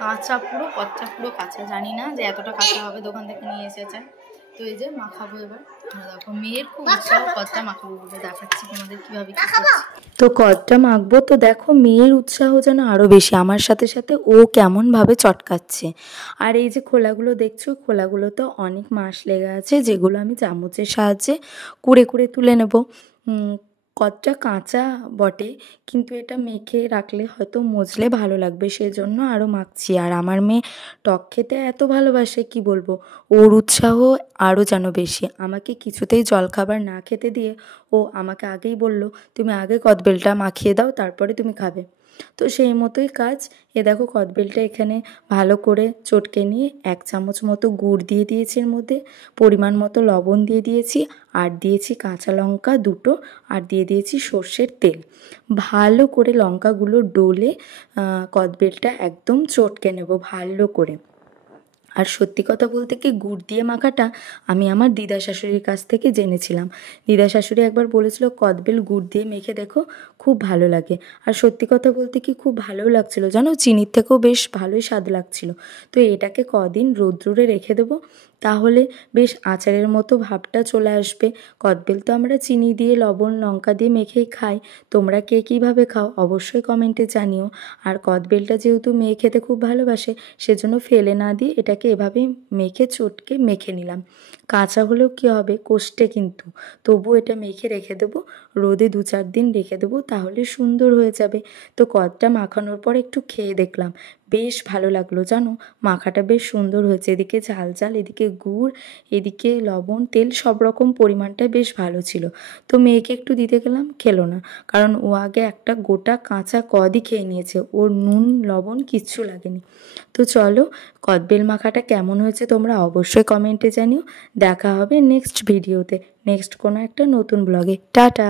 কাঁচা পুরো কচ্চা, পুরো কাঁচা। জানি না যে এতটা কাঁচা হবে, দোকান থেকে নিয়ে এসেছে। তো এই যে মাখাবো এবার। দেখো মেয়ের খুব উৎসাহ, কচ্চা মাখাবো বলে। দেখাচ্ছি তোমাদের কিভাবে কি করছি। তো কচ্চা মাখবো। তো দেখো মেয়ের উৎসাহ যেন আরও বেশি, আমার সাথে সাথে ও কেমনভাবে চটকাচ্ছে। আর এই যে খোলাগুলো দেখছো, খোলাগুলো তো অনেক মাস লেগে আছে, যেগুলো আমি চামচের সাহায্যে কুড়ে কুড়ে তুলে নেব। কচ্চা কাঁচা বটে, কিন্তু এটা মেখে রাখলে হয়তো মজলে ভালো লাগবে, সেজন্য আরও মাখছি। আর আমার মেয়ে টক খেতে এত ভালোবাসে, কি বলবো, ওর উৎসাহ আরও যেন বেশি। আমাকে কিছুতেই জলখাবার না খেতে দিয়ে ও আমাকে আগেই বলল, তুমি আগে কদবেলটা মাখিয়ে দাও, তারপরে তুমি খাবে। তো সেই মতোই কাজ। এ দেখো কদবেলটা এখানে ভালো করে চটকে নিয়ে 1 চামচ মতো গুড় দিয়ে দিয়েছি, এর মধ্যে পরিমাণ মতো লবণ দিয়ে দিয়েছি, আর দিয়েছি কাঁচা লঙ্কা 2টো, আর দিয়ে দিয়েছি সর্ষের তেল। ভালো করে লঙ্কাগুলো ডলে কদবেলটা একদম চটকে নেব ভালো করে। আর সত্যি কথা বলতে কি, গুড় দিয়ে মাখাটা আমি আমার দিদা শাশুড়ির কাছ থেকে জেনেছিলাম। দিদা শাশুড়ি একবার বলেছিল কদবেল গুড় দিয়ে মেখে দেখো, খুব ভালো লাগে। আর সত্যি কথা বলতে কি, খুব ভালোও লাগছিলো জানো, চিনির থেকেও বেশ ভালোই স্বাদ লাগছিল। তো এটাকে কদিন রোদ্দুরে রেখে দেবো, তাহলে বেশ আচারের মতো ভাবটা চলে আসবে। কদবেল তো আমরা চিনি দিয়ে লবণ লঙ্কা দিয়ে মেখেই খাই। তোমরা কে কীভাবে খাও অবশ্যই কমেন্টে জানিও। আর কদবেলটা যেহেতু মেয়ে খেতে খুব ভালোবাসে, সেজন্য ফেলে না দিয়ে এটাকে এভাবেই মেখে চটকে মেখে নিলাম। কাঁচা হলেও কী হবে, কোষ্টে কিন্তু, তবু এটা মেখে রেখে দেবো, রোদে 2-4 দিন রেখে দেবো, তাহলে সুন্দর হয়ে যাবে। তো কদটা মাখানোর পর একটু খেয়ে দেখলাম, বেশ ভালো লাগলো জানো, মাখাটা বেশ সুন্দর হয়েছে। এদিকে ঝাল ঝাল, এদিকে গুড়, এদিকে লবণ তেল, সব রকম পরিমাণটা বেশ ভালো ছিল। তো মেয়েকে একটু দিতে গেলাম, খেলো না, কারণ ও আগে একটা গোটা কাঁচা কদই খেয়ে নিয়েছে, ওর নুন লবণ কিচ্ছু লাগেনি। তো চলো, কদবেল মাখাটা কেমন হয়েছে তোমরা অবশ্যই কমেন্টে জানিও। দেখা হবে নেক্সট ভিডিওতে, নেক্সট কোনো একটা নতুন ব্লগে। টাটা।